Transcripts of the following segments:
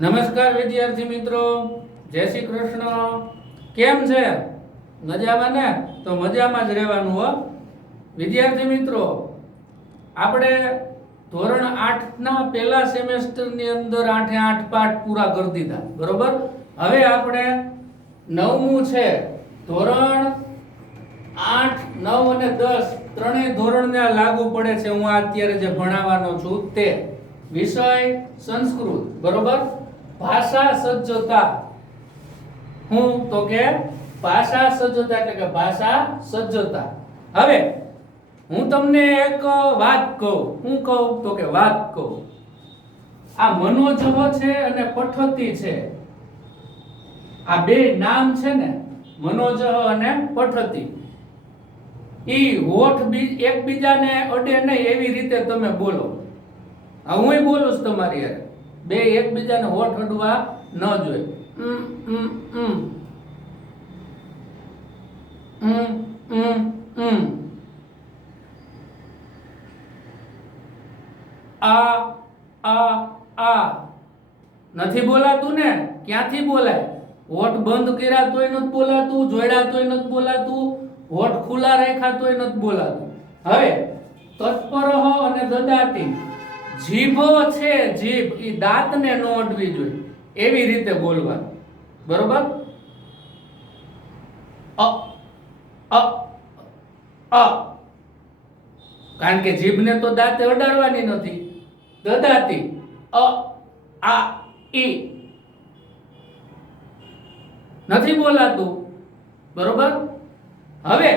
નમસ્કાર વિદ્યાર્થી મિત્રો, જય શ્રી કૃષ્ણ. કેમ છે? મજામાં ને? તો મજામાં જ રહેવાનું હો. વિદ્યાર્થી મિત્રો, આપણે ધોરણ 8 ના પહેલા સેમેસ્ટરની અંદર 8 પાઠ પૂરા કરી દીધા, બરોબર? હવે આપણે 9મું છે. ધોરણ 8, 9 અને 10 ત્રણેય ધોરણને લાગુ પડે છે. હું અત્યારે જે ભણાવવાનો છું તે વિષય સંસ્કૃત, બરોબર? ભાષા સજ્જતા. હું તો કે ભાષા સજ્જતા એટલે કે ભાષા સજ્જતા. હવે હું તમને એક વાત કહું. હું કહું તો કે વાત કહું. આ મનોજહ છે અને પઠતી છે. આ બે નામ છે ને, મનોજહ અને પઠતી. ઈ હોઠ એકબીજાને અડે નહીં એવી રીતે તમે બોલો. હું બોલું છું તમારી યાર, બે એકબીજાને હોઠ અડવા ન જોઈએ. આ નથી બોલાતું ને? ક્યાંથી બોલાય? હોઠ બંધ કર્યા તોય નથી બોલાતું, જોડ્યા તોય નથી બોલાતું, હોઠ ખુલ્લા રાખ્યા તોય નથી બોલાતું. હવે તત્પરઃ અને દદાતી. જીભ છે, જીભ ઈ દાંતને ન અડવી જોઈએ એવી રીતે બોલવાનું, બરોબર? કારણ કે જીભને તો દાંતે અડાડવાની નથી. દદાતી આ ઈ નથી બોલાતું, બરોબર? હવે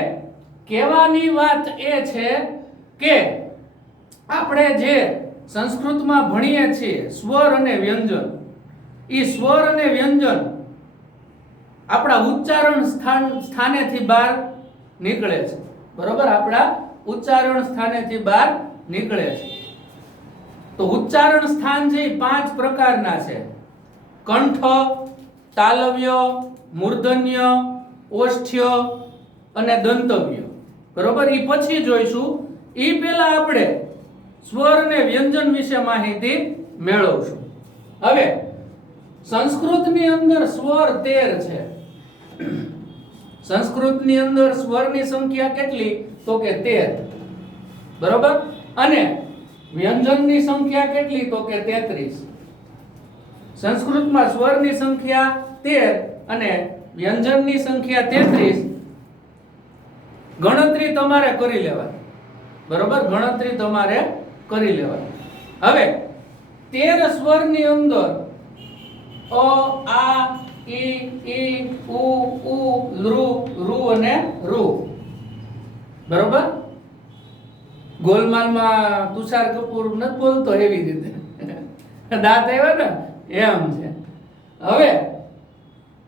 કહેવાની વાત એ છે કે આપણે જે સંસ્કૃતમાં ભણીએ છીએ સ્વર અને વ્યંજન, ઈ સ્વર અને વ્યંજન આપણા ઉચ્ચારણ સ્થાનેથી બહાર નીકળે છે, બરોબર? આપણા ઉચ્ચારણ સ્થાનેથી બહાર નીકળે છે. તો ઉચ્ચારણ સ્થાન છે એ 5 પ્રકારના છે: કંઠ, તાલવ્ય, મૂર્ધન્ય, ઓષ્ઠ્ય અને દંતવ્ય, બરોબર? ઈ પછી જોઈશું. ઈ પહેલા આપણે સ્વર અને વ્યંજન વિશે માહિતી મેળવશું. હવે સંસ્કૃતની અંદર સ્વર 13 છે. સંસ્કૃતની અંદર સ્વરની સંખ્યા કેટલી? તો કે 13, બરોબર? અને વ્યંજનની સંખ્યા કેટલી? તો કે 33. સંસ્કૃતમાં સ્વરની સંખ્યા 13 અને વ્યંજનની સંખ્યા 33. ગણતરી તમારે કરી લેવાની, બરોબર? ગણતરી તમારે કરી લેવાની. હવે 13 સ્વરની અંદર અ, આ, ઈ, ઉ, ઋ અને ઋ, બરોબર? ગોલમાલમાં તુષાર કપૂર નથી બોલતો એવી રીતે દાંત આવ્યા ને એમ છે. હવે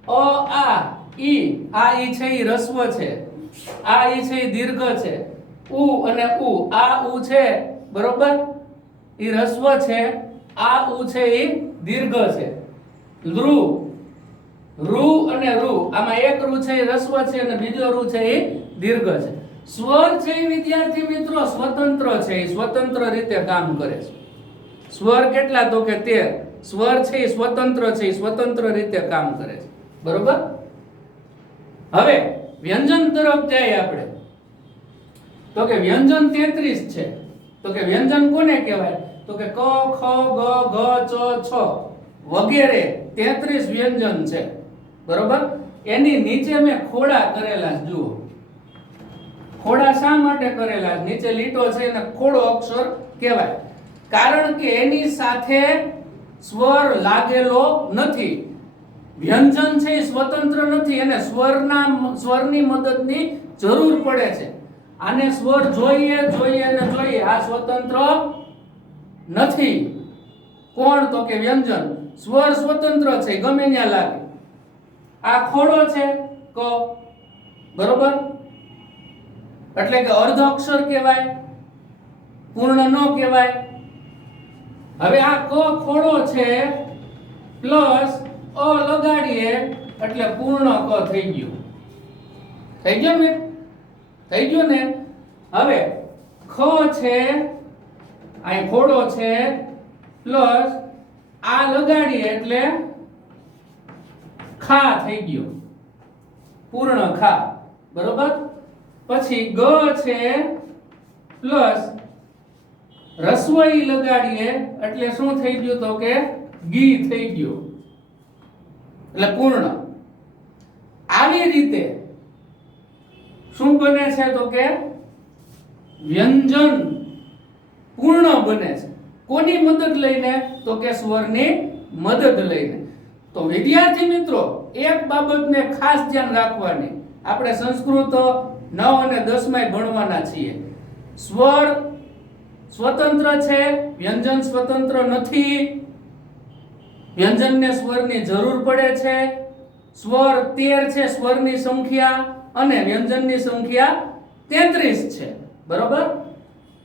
આ ઈ છે ઈ રસ્વ છે, આ ઈ છે ઈ દીર્ઘ છે, ઉ અને ઉ, આ ઉ છે, બરોબર? ઈ રસ્વ છે, આ ઉ છે ઈ દીર્ઘ છે. ઋ અને ઋ, આમાં એક ઋ છે ઈ રસ્વ છે અને બીજો ઋ છે ઈ દીર્ઘ છે. સ્વર છે ઈ વિદ્યાર્થી મિત્રો સ્વતંત્ર છે, ઈ સ્વતંત્ર રીતે કામ કરે છે. સ્વર કેટલા? તો કે 13. સ્વર છે ઈ સ્વતંત્ર છે, ઈ સ્વતંત્ર રીતે કામ કરે છે, બરોબર? હવે વ્યંજન તરફ જઈએ આપણે. તો કે વ્યંજન 33 છે. તો કે વ્યંજન કોને કહેવાય? તો કે ક, ખ, ગ, ઘ, ચ, છ વગેરે 33 વ્યંજન છે, બરોબર? એની નીચે મેં ખોડા કરેલા છે, જુઓ. ખોડા શા માટે કરેલા? નીચે લીટો છે એને ખોડો અક્ષર કહેવાય, કારણ કે એની સાથે સ્વર લાગેલો નથી. વ્યંજન છે એ સ્વતંત્ર નથી, એને સ્વરની મદદની જરૂર પડે છે. આને સ્વર જોઈએ અને જોઈએ, આ સ્વતંત્ર નથી. કોણ? તો કે વ્યંજન. સ્વર સ્વતંત્ર છે, ગમે ત્યાં લાગે. આ ખોડો છે ક, બરોબર? એટલે કે અર્ધ અક્ષર કહેવાય, પૂર્ણ ન કહેવાય. હવે આ ક ખોડો છે પ્લસ અ લગાડીએ એટલે પૂર્ણ ક થઈ ગયું. થઈ ગયો ને? થઈ ગયો ને? હવે ખ છે, અહીં ખોડો છે પ્લસ આ લગાડીએ એટલે ખા થઈ ગયો, પૂર્ણ ખા, બરોબર. પછી ગ છે પ્લસ રસવઈ લગાડીએ એટલે શું થઈ ગયું તો કે ગી થઈ ગયું, એટલે પૂર્ણ. આવી રીતે શું બને છે તો કે વ્યંજન પૂર્ણ બને છે. કોની મદદ લઈને તો કે સ્વરની મદદ લઈને. તો વિદ્યાર્થી મિત્રો એક બાબતને ખાસ ધ્યાન રાખવાની, આપણે સંસ્કૃત 9 અને 10 માં ભણવાના છીએ. સ્વર સ્વતંત્ર છે, વ્યંજન સ્વતંત્ર નથી. વ્યંજનને સ્વરની જરૂર પડે છે. સ્વર 13 છે સ્વરની સંખ્યા અને વ્યંજનની સંખ્યા 33 છે, બરોબર.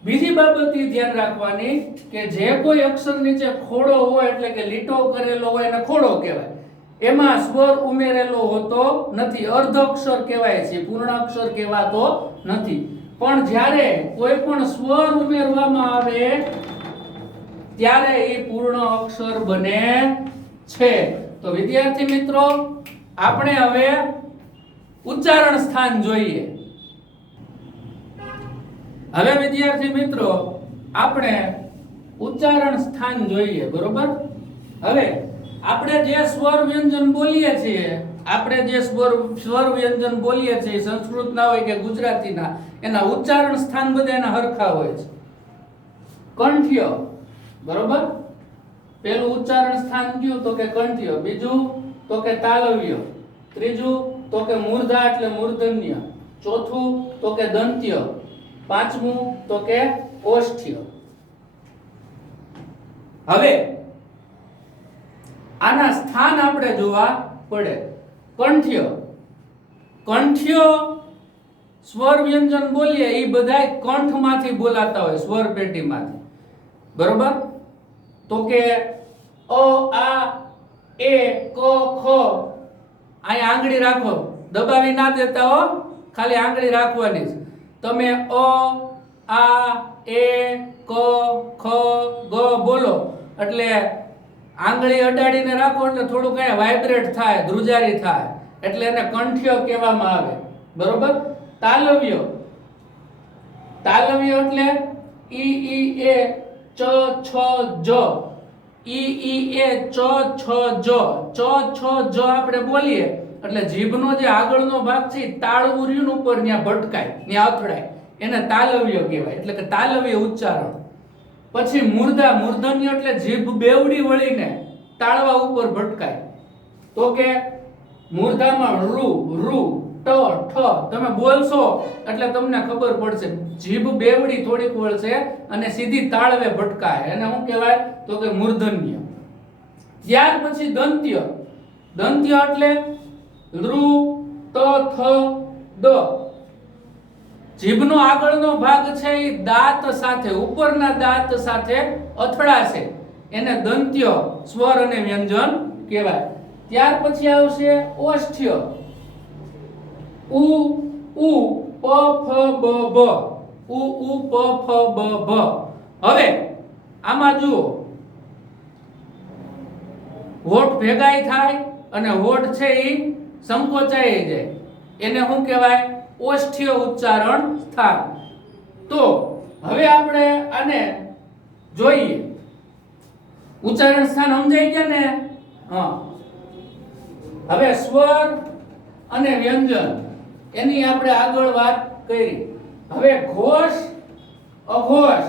બીજી બાબત એ ધ્યાન રાખવાની કે જે કોઈ અક્ષર નીચે ખોડો હોય એટલે કે લીટો કરેલો હોય એને ખોડો કહેવાય. એમાં સ્વર ઉમેરેલો હોતો નથી, અર્ધ અક્ષર કહેવાય છે, પૂર્ણ અક્ષર કહેવાતો નથી. પણ જ્યારે કોઈ પણ સ્વર ઉમેરવામાં આવે ત્યારે એ પૂર્ણ અક્ષર બને છે. તો વિદ્યાર્થી મિત્રો આપણે હવે ઉચ્ચારણ સ્થાન જોઈએ. હવે વિદ્યાર્થી મિત્રો આપણે ઉચ્ચારણ સ્થાન જોઈએ, બરોબર. હવે આપણે જે સ્વર વ્યંજન બોલીએ છીએ, સ્વર વ્યંજન બોલીએ છીએ, સંસ્કૃતના હોય કે ગુજરાતીના, એના ઉચ્ચારણ સ્થાન બધા એના હરખા હોય છે. કંઠ્ય, બરોબર. પહેલું ઉચ્ચારણ સ્થાન કયું તો કે કંઠ્ય, બીજું તો કે તાલવ્ય, ત્રીજું તો કે મૂર્ધા એટલે મૂર્ધન્ય, ચોથું તો કે દંત્ય, પાંચમું તો કે ઓષ્ઠ્ય. હવે આના સ્થાન આપણે જોવા પડે. કંઠ્ય સ્વર વ્યંજન બોલીએ એ બધાય કંઠમાંથી બોલાતા હોય, સ્વર પેટીમાંથી, બરોબર. તો કે અ આ એ ક ખ, અહીં આંગળી રાખો, દબાવી ના દેતા હો, ખાલી આંગળી રાખવાની છે. તમે અ આ એ ક ખ ગ બોલો એટલે આંગળી અડાડીને રાખો એટલે થોડું કઈ વાઇબ્રેટ થાય, ધ્રુજારી થાય, એટલે એને કંઠ્ય કહેવામાં આવે, બરોબર. તાલવ્ય એટલે ઈ ઈ એ ચ છ જ, ઈ એ ચ છ જ, ચ છ જ આપણે બોલીએ એટલે જીભનો જે આગળનો ભાગ છે તાળવું રહ્યું ઉપર ત્યાં ભટકાય, ત્યાં અથડાય, એને તાલવ્ય કહેવાય, એટલે કે તાલવ્ય ઉચ્ચારણ. પછી મૂર્ધન્ય એટલે જીભ બેવડી વળીને તાળવા ઉપર ભટકાય. તો કે મૂર્ધામાં રૂ ટ ઠ તમે બોલશો એટલે તમને ખબર પડશે, જીભ બેવડી થોડીક વળશે અને સીધી તાળવે ભટકાય, એને શું કહેવાય તો કે મૂર્ધન્ય. ત્યાર પછી દંત્ય એટલે લૃ ત થ દ, જીભનો આગળનો ભાગ છે એ દાંત સાથે, ઉપરના દાંત સાથે અથડાશે, એને દંત્ય સ્વર અને વ્યંજન કહેવાય. ત્યાર પછી આવશે ઓષ્ઠ્ય, ઉ પ ફ બ ભ, ઉ પ ફ બ ભ. હવે આમાં જુઓ, હોઠ ભેગાઈ થાય અને હોઠ છે એ સંકોચાઈ જાય, એને શું કહેવાય ઓષ્ઠ્ય ઉચ્ચારણ સ્થાન. તો હવે આપણે આને જોઈએ. ઉચ્ચારણ સ્થાન સમજાઈ ગયા ને? હા. હવે સ્વર અને વ્યંજન એની આપણે આગળ વાત કરી. હવે ઘોષ અઘોષ,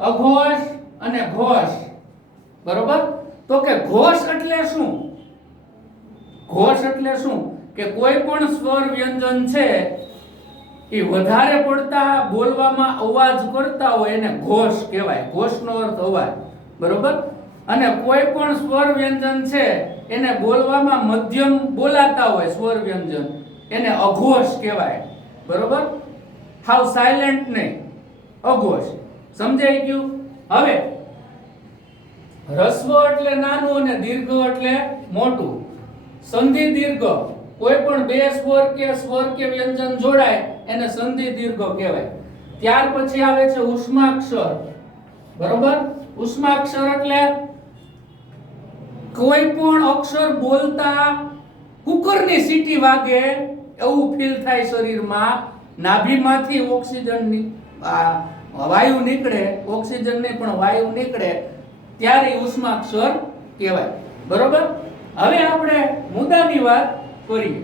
અઘોષ અને ઘોષ, બરોબર. તો કે ઘોષ એટલે શું? ઘોષ એટલે શું કે કોઈ પણ સ્વર વ્યંજન છે એ વધારે પડતા બોલવામાં અવાજ કરતા હોય એને ઘોષ કહેવાય, ઘોષનો અર્થ અવાજ, બરોબર. અને કોઈ પણ સ્વર વ્યંજન છે એને બોલવામાં મધ્યમ બોલાતા હોય સ્વર વ્યંજન, એને અઘોષ કહેવાય, બરોબર. હાવ સાયલેન્ટ નહીં, અઘોષ. સમજાઈ ગયું? હવે રસ્વ એટલે નાનું અને દીર્ઘ એટલે મોટું. સંધિ દીર્ઘ, કોઈ પણ બે સ્વર કે વ્યંજન જોડાય એને સંધિ દીર્ઘ કહેવાય. ત્યાર પછી આવે છે ઉષ્માક્ષર, બરોબર. ઉષ્માક્ષર એટલે કોઈ પણ અક્ષર બોલતા કુકરની સીટી વાગે એવું ફીલ થાય શરીરમાં. નાભીમાંથી ઓક્સિજનની વાયુ નીકળે, ઓક્સિજન નહીં પણ વાયુ નીકળે ત્યારે ઉષ્માક્ષર કહેવાય. બરોબર. હવે આપણે મુદ્દાની વાત કરીએ.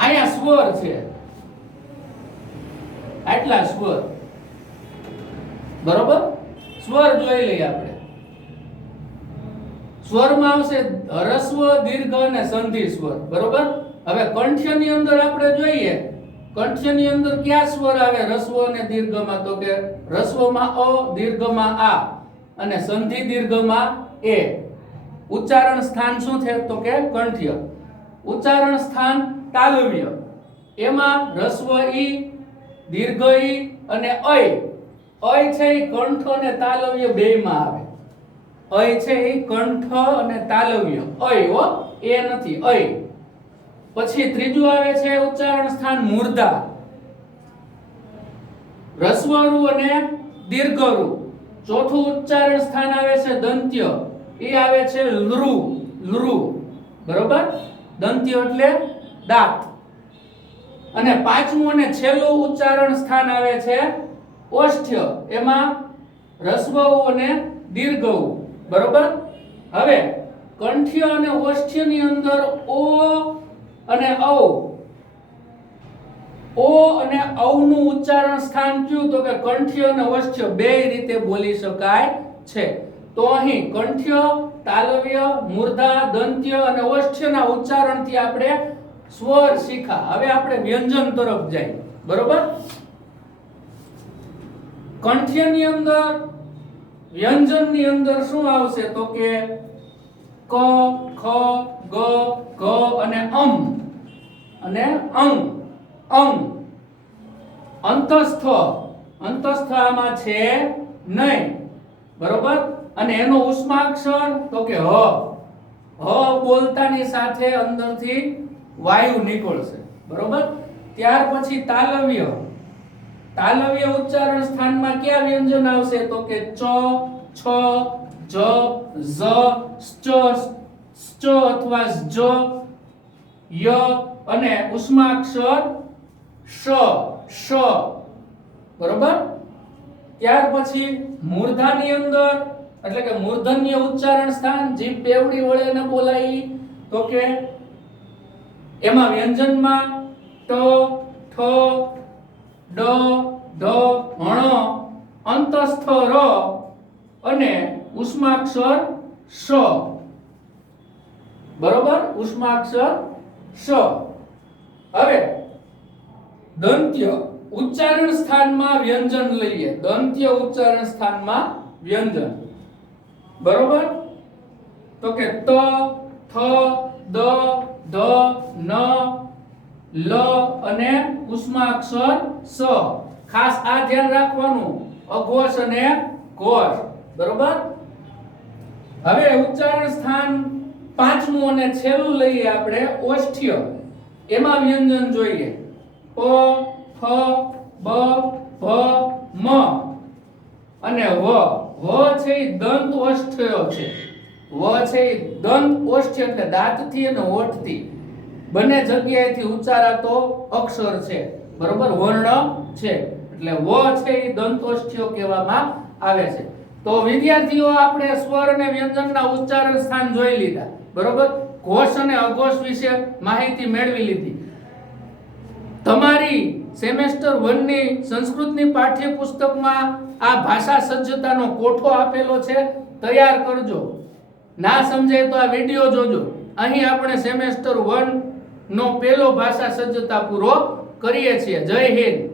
અહીંયા સ્વર છે, આટલા સ્વર. બરોબર. સ્વર જોઈ લઈએ આપણે. સ્વરમાં આવશે હ્રસ્વ, દીર્ઘ અને સંધિ સ્વર. બરોબર. હવે કંઠ્યની અંદર આપણે જોઈએ, કંઠ્યની અંદર કયા સ્વર આવે હ્રસ્વ અને દીર્ઘમાં? તો કે હ્રસ્વમાં અ, દીર્ઘમાં આ અને સંધિ દીર્ઘમાં એ. ઉચ્ચારણ સ્થાન શું છે? તો કે કંઠ્ય. ઉચ્ચારણ સ્થાન તાલવ્ય. એમાં હ્રસ્વ ઈ, દીર્ઘ ઈ અને અય. અય છે એ કંઠ અને તાલવ્ય બેયમાં આવે. અય છે એ કંઠ અને તાલવ્ય. અય હો, એ નથી, અય. પછી ત્રીજું આવે છે ઉચ્ચારણ સ્થાન મૂર્ધા. હ્રસ્વરુ અને દીર્ઘરુ. ચોથું ઉચ્ચારણ સ્થાન આવે છે દંત્ય. એ આવે છે લૃ. લૃ. બરોબર. દંત્ય એટલે દાંત. અને પાંચમું અને છેલ્લું ઉચ્ચારણ સ્થાન આવે છે ઓષ્ઠ્ય. એમાં હ્રસ્વ અને દીર્ઘ. બરોબર. હવે કંઠ્ય અને ઓષ્ઠ્યની અંદર ઓ અને ઔ. ઓ અને ઔ નું ઉચ્ચારણ સ્થાન કયું? તો કે કંઠ્ય અને ઓષ્ઠ્ય બે રીતે બોલી શકાય છે. તો અહીં કંઠ્ય, તાલવ્ય, મૂર્ધા, દંત્ય અને ઓષ્ઠ્યના ઉચ્ચારણથી આપણે સ્વર શીખા. હવે આપણે વ્યંજન તરફ જાય. બરોબર. કંઠ્યની અંદર વ્યંજનની અંદર શું આવશે? તો કે ક, ખ, ગ, ઘ અને અને અંગ. અંગ. અંતસ્થ. અંતસ્થ આમાં છે નહીં. બરોબર. અને એનો ઉષ્માક્ષર તો કે હ. હ બોલતાની સાથે અંદરથી વાયુ નીકળશે. બરોબર. ત્યાર પછી તાલવ્ય. તાલવ્ય ઉચ્ચારણ સ્થાનમાં કયા વ્યંજન આવશે? તો કે ચ, છ, જ, ઝ, ચ અથવા જ, ય અને ઉષ્માક્ષર શ. શ. બરોબર. ત્યાર પછી મૂર્ધાની અંદર એટલે કે મૂર્ધન્ય ઉચ્ચારણ સ્થાન જીભ બેવડી વડે ન બોલાય. તો કે એમાં વ્યંજનમાં ટ, ઠ, ડ, ઢ, હણ, અંતસ્થ ર અને ઉષ્માક્ષર શ. બરોબર. ઉષ્માક્ષર શ. હવે દંત્ય ઉચ્ચારણ સ્થાનમાં વ્યંજન લઈએ. દંત્ય ઉચ્ચારણ સ્થાનમાં વ્યંજન. બરોબર. તો કે ત, થ, દ, ધ, ન, લ અને ઉષ્માક્ષર સ. ખાસ આ ધ્યાન રાખવાનું, અઘોષ અને ઘોષ. બરોબર. હવે ઉચ્ચારણ સ્થાન પાંચમું અને છેલ્લું લઈએ આપણે ઓષ્ઠ્ય. એમાં વ્યંજન જોઈએ. પ, ફ, બ, ભ, મ અને વ. વ છે એ દંત ઓષ્ઠ્ય છે. વ છે એ દંત ઓષ્ઠ્ય એટલે દાંતથી અને હોઠથી બંને જગ્યાએથી ઉચ્ચારાતો અક્ષર છે. બરોબર. વર્ણ છે. એટલે વ છે એ દંતોષ્ઠ્ય કહેવામાં આવે છે. તો વિદ્યાર્થીઓ આપણે સ્વર અને વ્યંજનના ઉચ્ચારણ સ્થાન જોઈ લીધા. બરોબર. ઘોષ અને અઘોષ વિશે માહિતી મેળવી લીધી. તમારી સેમેસ્ટર 1 ની સંસ્કૃતની પાઠ્યપુસ્તકમાં આ ભાષા સજ્જતાનો કોઠો આપેલો છે, તૈયાર કરજો. ના સમજાય તો આ વિડિયો જોજો. અહીં આપણે સેમેસ્ટર 1 નો પહેલો ભાષા સજ્જતા પૂરો કરીએ છીએ. જય હિન્દ.